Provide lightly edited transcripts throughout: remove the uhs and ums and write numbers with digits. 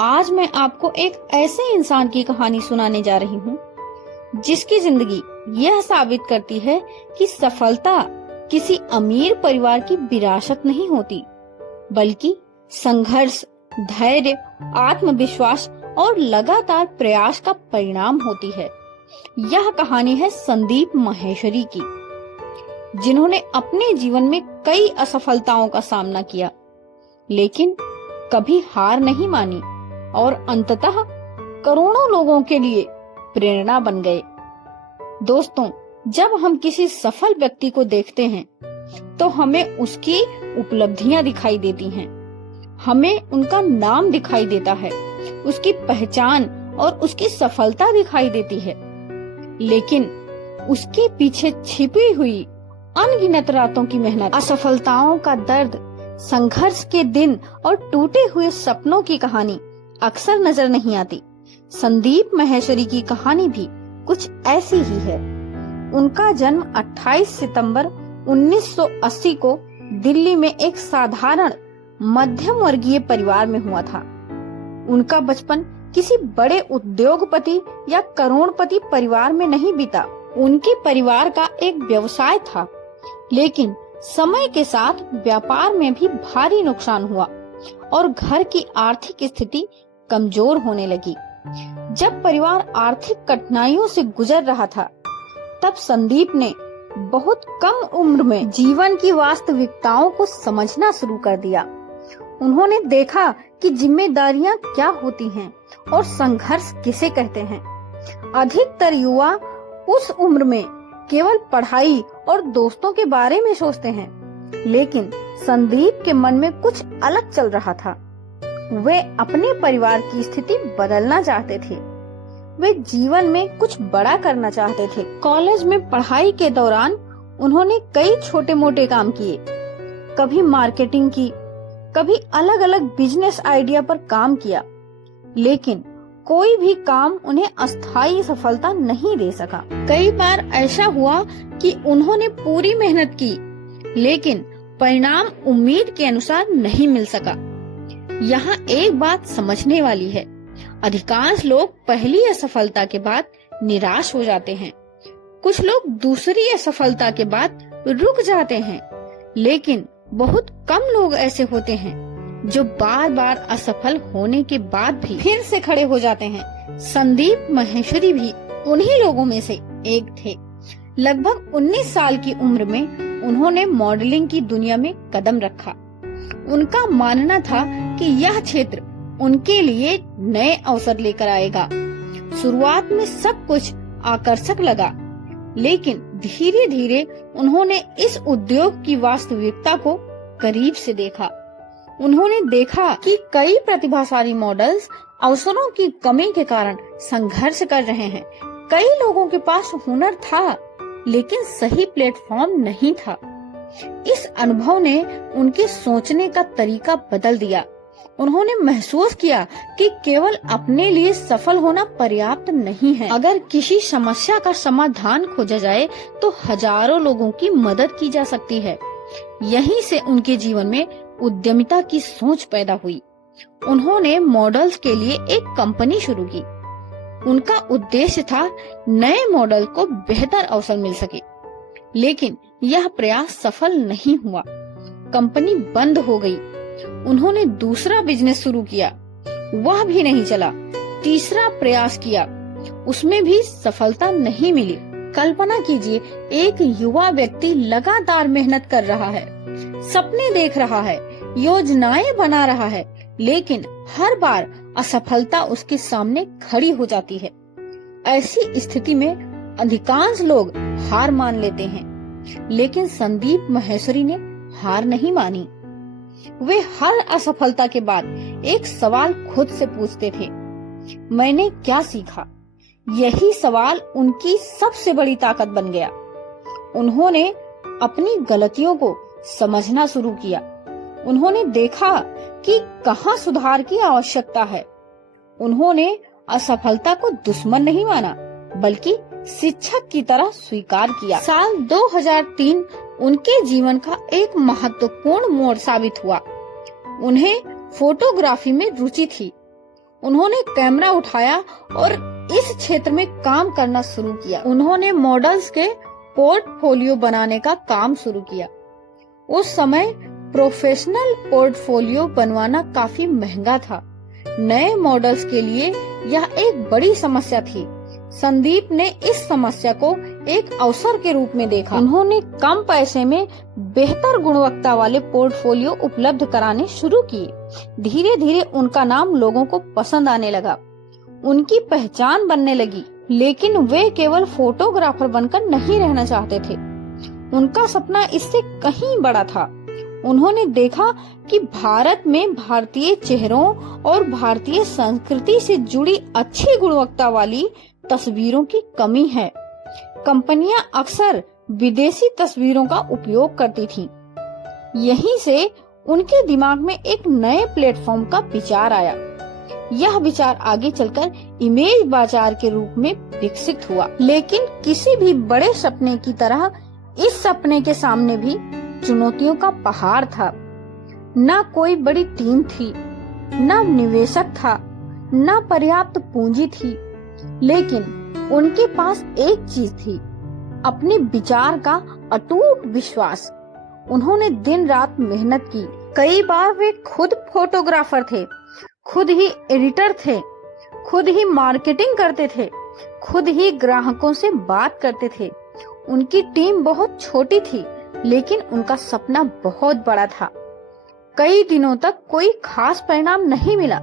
आज मैं आपको एक ऐसे इंसान की कहानी सुनाने जा रही हूँ जिसकी जिंदगी यह साबित करती है कि सफलता किसी अमीर परिवार की विरासत नहीं होती, बल्कि संघर्ष, धैर्य, आत्मविश्वास और लगातार प्रयास का परिणाम होती है। यह कहानी है संदीप माहेश्वरी की, जिन्होंने अपने जीवन में कई असफलताओं का सामना किया, लेकिन कभी हार नहीं मानी और अंततः करोड़ों लोगों के लिए प्रेरणा बन गए। दोस्तों, जब हम किसी सफल व्यक्ति को देखते हैं तो हमें उसकी उपलब्धियां दिखाई देती हैं, हमें उनका नाम दिखाई देता है, उसकी पहचान और उसकी सफलता दिखाई देती है, लेकिन उसके पीछे छिपी हुई अनगिनत रातों की मेहनत, असफलताओं का दर्द, संघर्ष के दिन और टूटे हुए सपनों की कहानी अक्सर नजर नहीं आती। संदीप माहेश्वरी की कहानी भी कुछ ऐसी ही है। उनका जन्म 28 सितंबर 1980 को दिल्ली में एक साधारण मध्यम वर्गीय परिवार में हुआ था। उनका बचपन किसी बड़े उद्योगपति या करोड़पति परिवार में नहीं बीता। उनके परिवार का एक व्यवसाय था, लेकिन समय के साथ व्यापार में भी भारी नुकसान हुआ और घर की आर्थिक स्थिति कमजोर होने लगी। जब परिवार आर्थिक कठिनाइयों से गुजर रहा था, तब संदीप ने बहुत कम उम्र में जीवन की वास्तविकताओं को समझना शुरू कर दिया। उन्होंने देखा कि जिम्मेदारियां क्या होती हैं और संघर्ष किसे कहते हैं। अधिकतर युवा उस उम्र में केवल पढ़ाई और दोस्तों के बारे में सोचते हैं, लेकिन संदीप के मन में कुछ अलग चल रहा था। वे अपने परिवार की स्थिति बदलना चाहते थे। वे जीवन में कुछ बड़ा करना चाहते थे। कॉलेज में पढ़ाई के दौरान उन्होंने कई छोटे मोटे काम किए, कभी मार्केटिंग की, कभी अलग अलग बिजनेस आइडिया पर काम किया, लेकिन कोई भी काम उन्हें अस्थायी सफलता नहीं दे सका। कई बार ऐसा हुआ कि उन्होंने पूरी मेहनत की, लेकिन परिणाम उम्मीद के अनुसार नहीं मिल सका। यहाँ एक बात समझने वाली है, अधिकांश लोग पहली असफलता के बाद निराश हो जाते हैं। कुछ लोग दूसरी असफलता के बाद रुक जाते हैं, लेकिन बहुत कम लोग ऐसे होते हैं जो बार बार असफल होने के बाद भी फिर से खड़े हो जाते हैं। संदीप माहेश्वरी भी उन्हीं लोगों में से एक थे। लगभग 19 साल की उम्र में उन्होंने मॉडलिंग की दुनिया में कदम रखा। उनका मानना था कि यह क्षेत्र उनके लिए नए अवसर लेकर आएगा। शुरुआत में सब कुछ आकर्षक लगा, लेकिन धीरे धीरे उन्होंने इस उद्योग की वास्तविकता को करीब से देखा। उन्होंने देखा कि कई प्रतिभाशाली मॉडल्स अवसरों की कमी के कारण संघर्ष कर रहे हैं। कई लोगों के पास हुनर था, लेकिन सही प्लेटफॉर्म नहीं था। इस अनुभव ने उनके सोचने का तरीका बदल दिया। उन्होंने महसूस किया कि केवल अपने लिए सफल होना पर्याप्त नहीं है। अगर किसी समस्या का समाधान खोजा जाए तो हजारों लोगों की मदद की जा सकती है। यहीं से उनके जीवन में उद्यमिता की सोच पैदा हुई। उन्होंने मॉडल्स के लिए एक कंपनी शुरू की। उनका उद्देश्य था नए मॉडल को बेहतर अवसर मिल सके, लेकिन यह प्रयास सफल नहीं हुआ। कंपनी बंद हो गई। उन्होंने दूसरा बिजनेस शुरू किया, वह भी नहीं चला। तीसरा प्रयास किया, उसमें भी सफलता नहीं मिली। कल्पना कीजिए, एक युवा व्यक्ति लगातार मेहनत कर रहा है, सपने देख रहा है, योजनाएं बना रहा है, लेकिन हर बार असफलता उसके सामने खड़ी हो जाती है। ऐसी स्थिति में अधिकांश लोग हार मान लेते हैं, लेकिन संदीप माहेश्वरी ने हार नहीं मानी। वे हर असफलता के बाद एक सवाल खुद से पूछते थे, मैंने क्या सीखा? यही सवाल उनकी सबसे बड़ी ताकत बन गया। उन्होंने अपनी गलतियों को समझना शुरू किया। उन्होंने देखा कि कहाँ सुधार की आवश्यकता है। उन्होंने असफलता को दुश्मन नहीं माना, बल्कि शिक्षक की तरह स्वीकार किया। साल 2003 उनके जीवन का एक महत्वपूर्ण मोड़ साबित हुआ। उन्हें फोटोग्राफी में रुचि थी। उन्होंने कैमरा उठाया और इस क्षेत्र में काम करना शुरू किया। उन्होंने मॉडल्स के पोर्टफोलियो बनाने का काम शुरू किया। उस समय प्रोफेशनल पोर्टफोलियो बनवाना काफी महंगा था। नए मॉडल्स के लिए यह एक बड़ी समस्या थी। संदीप ने इस समस्या को एक अवसर के रूप में देखा। उन्होंने कम पैसे में बेहतर गुणवत्ता वाले पोर्टफोलियो उपलब्ध कराने शुरू किए। धीरे धीरे उनका नाम लोगों को पसंद आने लगा, उनकी पहचान बनने लगी। लेकिन वे केवल फोटोग्राफर बनकर नहीं रहना चाहते थे। उनका सपना इससे कहीं बड़ा था। उन्होंने देखा कि भारत में भारतीय चेहरों और भारतीय संस्कृति से जुड़ी अच्छी गुणवत्ता वाली तस्वीरों की कमी है। कंपनियां अक्सर विदेशी तस्वीरों का उपयोग करती थीं। यहीं से उनके दिमाग में एक नए प्लेटफॉर्म का विचार आया। यह विचार आगे चलकर इमेज बाजार के रूप में विकसित हुआ। लेकिन किसी भी बड़े सपने की तरह इस सपने के सामने भी चुनौतियों का पहाड़ था। न कोई बड़ी टीम थी, न निवेशक था, न पर्याप्त पूंजी थी, लेकिन उनके पास एक चीज थी, अपने विचार का अटूट विश्वास। उन्होंने दिन रात मेहनत की। कई बार वे खुद फोटोग्राफर थे, खुद ही एडिटर थे, खुद ही मार्केटिंग करते थे, खुद ही ग्राहकों से बात करते थे। उनकी टीम बहुत छोटी थी, लेकिन उनका सपना बहुत बड़ा था। कई दिनों तक कोई खास परिणाम नहीं मिला।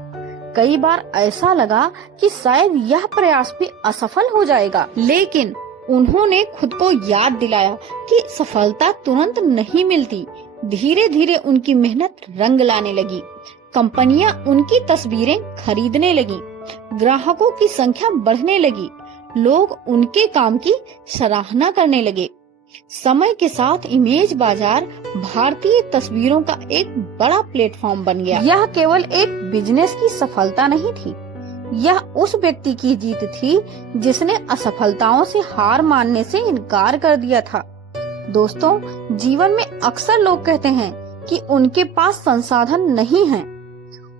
कई बार ऐसा लगा कि शायद यह प्रयास भी असफल हो जाएगा। लेकिन उन्होंने खुद को याद दिलाया कि सफलता तुरंत नहीं मिलती। धीरे धीरे उनकी मेहनत रंग लाने लगी। कंपनियां उनकी तस्वीरें खरीदने लगी, ग्राहकों की संख्या बढ़ने लगी, लोग उनके काम की सराहना करने लगे। समय के साथ इमेज बाजार भारतीय तस्वीरों का एक बड़ा प्लेटफॉर्म बन गया। यह केवल एक बिजनेस की सफलता नहीं थी, यह उस व्यक्ति की जीत थी जिसने असफलताओं से हार मानने से इनकार कर दिया था। दोस्तों, जीवन में अक्सर लोग कहते हैं कि उनके पास संसाधन नहीं है,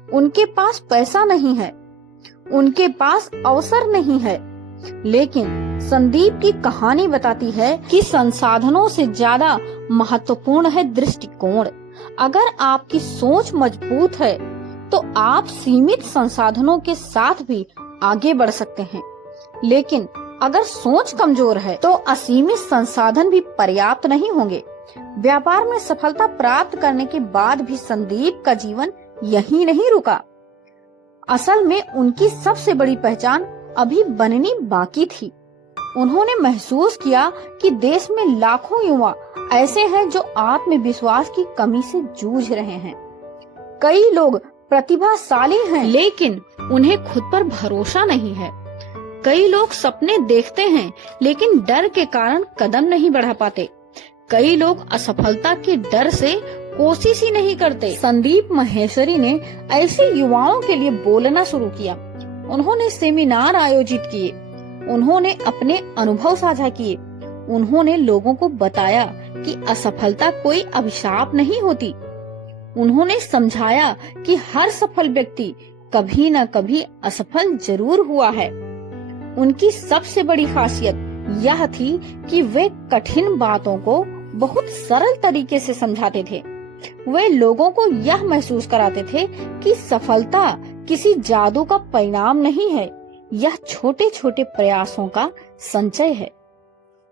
उनके पास पैसा नहीं है, उनके पास अवसर नहीं है। लेकिन संदीप की कहानी बताती है कि संसाधनों से ज्यादा महत्वपूर्ण है दृष्टिकोण। अगर आपकी सोच मजबूत है तो आप सीमित संसाधनों के साथ भी आगे बढ़ सकते हैं। लेकिन अगर सोच कमजोर है तो असीमित संसाधन भी पर्याप्त नहीं होंगे। व्यापार में सफलता प्राप्त करने के बाद भी संदीप का जीवन यहीं नहीं रुका। असल में उनकी सबसे बड़ी पहचान अभी बननी बाकी थी। उन्होंने महसूस किया कि देश में लाखों युवा ऐसे हैं जो आत्मविश्वास की कमी से जूझ रहे हैं। कई लोग प्रतिभाशाली हैं, लेकिन उन्हें खुद पर भरोसा नहीं है। कई लोग सपने देखते हैं, लेकिन डर के कारण कदम नहीं बढ़ा पाते। कई लोग असफलता के डर से कोशिश ही नहीं करते। संदीप महेश्वरी ने ऐसे युवाओं के लिए बोलना शुरू किया। उन्होंने सेमिनार आयोजित किए, उन्होंने अपने अनुभव साझा किए, उन्होंने लोगों को बताया कि असफलता कोई अभिशाप नहीं होती। उन्होंने समझाया कि हर सफल व्यक्ति कभी न कभी असफल जरूर हुआ है। उनकी सबसे बड़ी खासियत यह थी कि वे कठिन बातों को बहुत सरल तरीके से समझाते थे। वे लोगों को यह महसूस कराते थे कि सफलता किसी जादू का परिणाम नहीं है, यह छोटे छोटे प्रयासों का संचय है।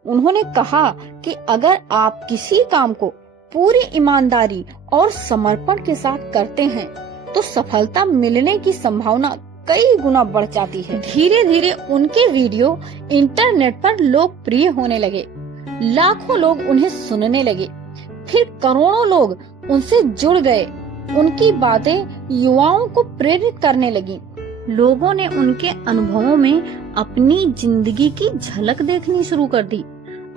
उन्होंने कहा कि अगर आप किसी काम को पूरी ईमानदारी और समर्पण के साथ करते हैं तो सफलता मिलने की संभावना कई गुना बढ़ जाती है। धीरे धीरे उनके वीडियो इंटरनेट पर लोकप्रिय होने लगे। लाखों लोग उन्हें सुनने लगे, फिर करोड़ों लोग उनसे जुड़ गए। उनकी बातें युवाओं को प्रेरित करने लगी। लोगों ने उनके अनुभवों में अपनी जिंदगी की झलक देखनी शुरू कर दी।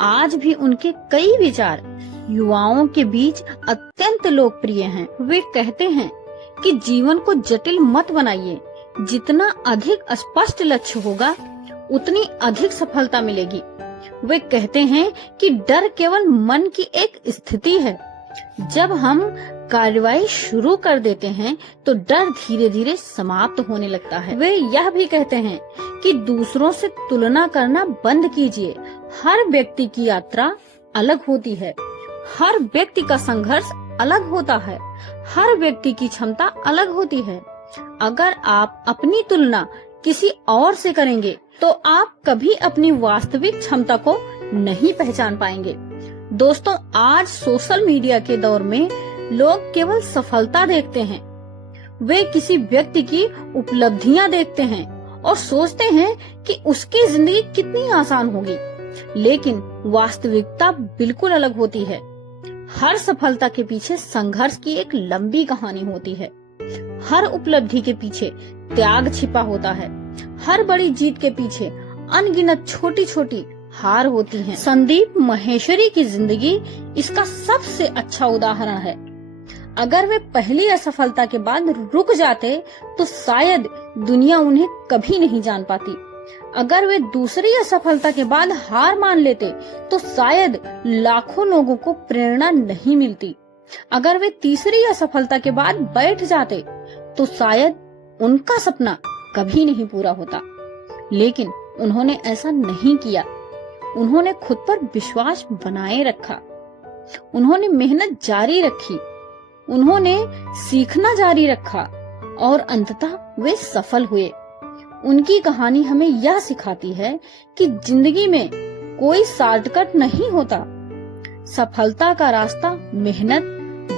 आज भी उनके कई विचार युवाओं के बीच अत्यंत लोकप्रिय हैं। वे कहते हैं कि जीवन को जटिल मत बनाइए, जितना अधिक स्पष्ट लक्ष्य होगा उतनी अधिक सफलता मिलेगी। वे कहते हैं कि डर केवल मन की एक स्थिति है। जब हम कार्रवाई शुरू कर देते हैं तो डर धीरे धीरे समाप्त होने लगता है। वे यह भी कहते हैं कि दूसरों से तुलना करना बंद कीजिए। हर व्यक्ति की यात्रा अलग होती है, हर व्यक्ति का संघर्ष अलग होता है, हर व्यक्ति की क्षमता अलग होती है। अगर आप अपनी तुलना किसी और से करेंगे तो आप कभी अपनी वास्तविक क्षमता को नहीं पहचान पाएंगे। दोस्तों, आज सोशल मीडिया के दौर में लोग केवल सफलता देखते हैं। वे किसी व्यक्ति की उपलब्धियां देखते हैं और सोचते हैं कि उसकी जिंदगी कितनी आसान होगी, लेकिन वास्तविकता बिल्कुल अलग होती है। हर सफलता के पीछे संघर्ष की एक लंबी कहानी होती है। हर उपलब्धि के पीछे त्याग छिपा होता है। हर बड़ी जीत के पीछे अनगिनत छोटी छोटी हार होती हैं। संदीप माहेश्वरी की जिंदगी इसका सबसे अच्छा उदाहरण है। अगर वे पहली असफलता के बाद रुक जाते तो शायद दुनिया उन्हें कभी नहीं जान पाती। अगर वे दूसरी असफलता के बाद हार मान लेते तो शायद लाखों लोगों को प्रेरणा नहीं मिलती। अगर वे तीसरी असफलता के बाद बैठ जाते तो शायद उनका सपना कभी नहीं पूरा होता। लेकिन उन्होंने ऐसा नहीं किया। उन्होंने खुद पर विश्वास बनाए रखा, उन्होंने मेहनत जारी रखी, उन्होंने सीखना जारी रखा और अंततः वे सफल हुए। उनकी कहानी हमें यह सिखाती है कि जिंदगी में कोई शॉर्टकट नहीं होता। सफलता का रास्ता मेहनत,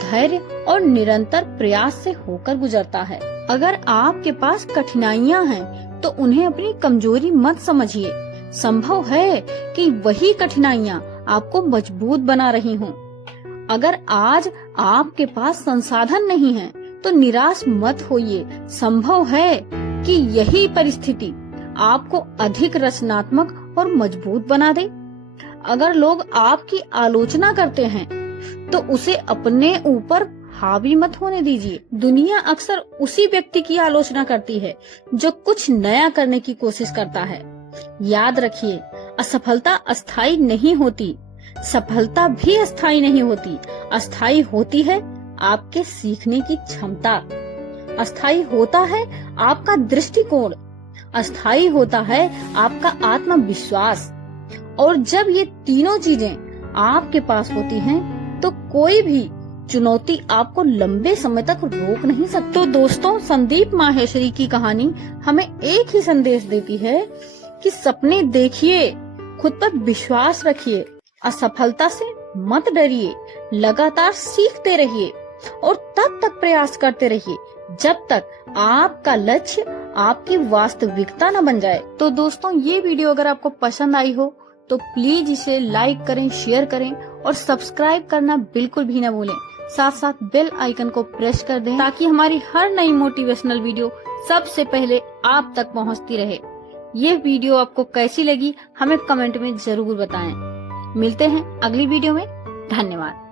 धैर्य और निरंतर प्रयास से होकर गुजरता है। अगर आपके पास कठिनाइयां हैं तो उन्हें अपनी कमजोरी मत समझिए। संभव है कि वही कठिनाइयां आपको मजबूत बना रही हों। अगर आज आपके पास संसाधन नहीं है तो निराश मत होइए। संभव है कि यही परिस्थिति आपको अधिक रचनात्मक और मजबूत बना दे। अगर लोग आपकी आलोचना करते हैं तो उसे अपने ऊपर हावी मत होने दीजिए। दुनिया अक्सर उसी व्यक्ति की आलोचना करती है जो कुछ नया करने की कोशिश करता है। याद रखिए, असफलता अस्थायी नहीं होती, सफलता भी अस्थायी नहीं होती। अस्थायी होती है आपके सीखने की क्षमता, अस्थायी होता है आपका दृष्टिकोण, अस्थायी होता है आपका आत्मविश्वास। और जब ये तीनों चीजें आपके पास होती हैं तो कोई भी चुनौती आपको लंबे समय तक रोक नहीं सकती। तो दोस्तों, संदीप माहेश्वरी की कहानी हमें एक ही संदेश देती है कि सपने देखिए, खुद पर विश्वास रखिए, असफलता से मत डरिए, लगातार सीखते रहिए और तब तक प्रयास करते रहिए जब तक आपका लक्ष्य आपकी वास्तविकता न बन जाए। तो दोस्तों, ये वीडियो अगर आपको पसंद आई हो तो प्लीज इसे लाइक करें, शेयर करें और सब्सक्राइब करना बिल्कुल भी न भूलें। साथ साथ बेल आइकन को प्रेस कर दें ताकि हमारी हर नई मोटिवेशनल वीडियो सबसे पहले आप तक पहुंचती रहे। ये वीडियो आपको कैसी लगी हमें कमेंट में जरूर बताएं। मिलते हैं अगली वीडियो में। धन्यवाद।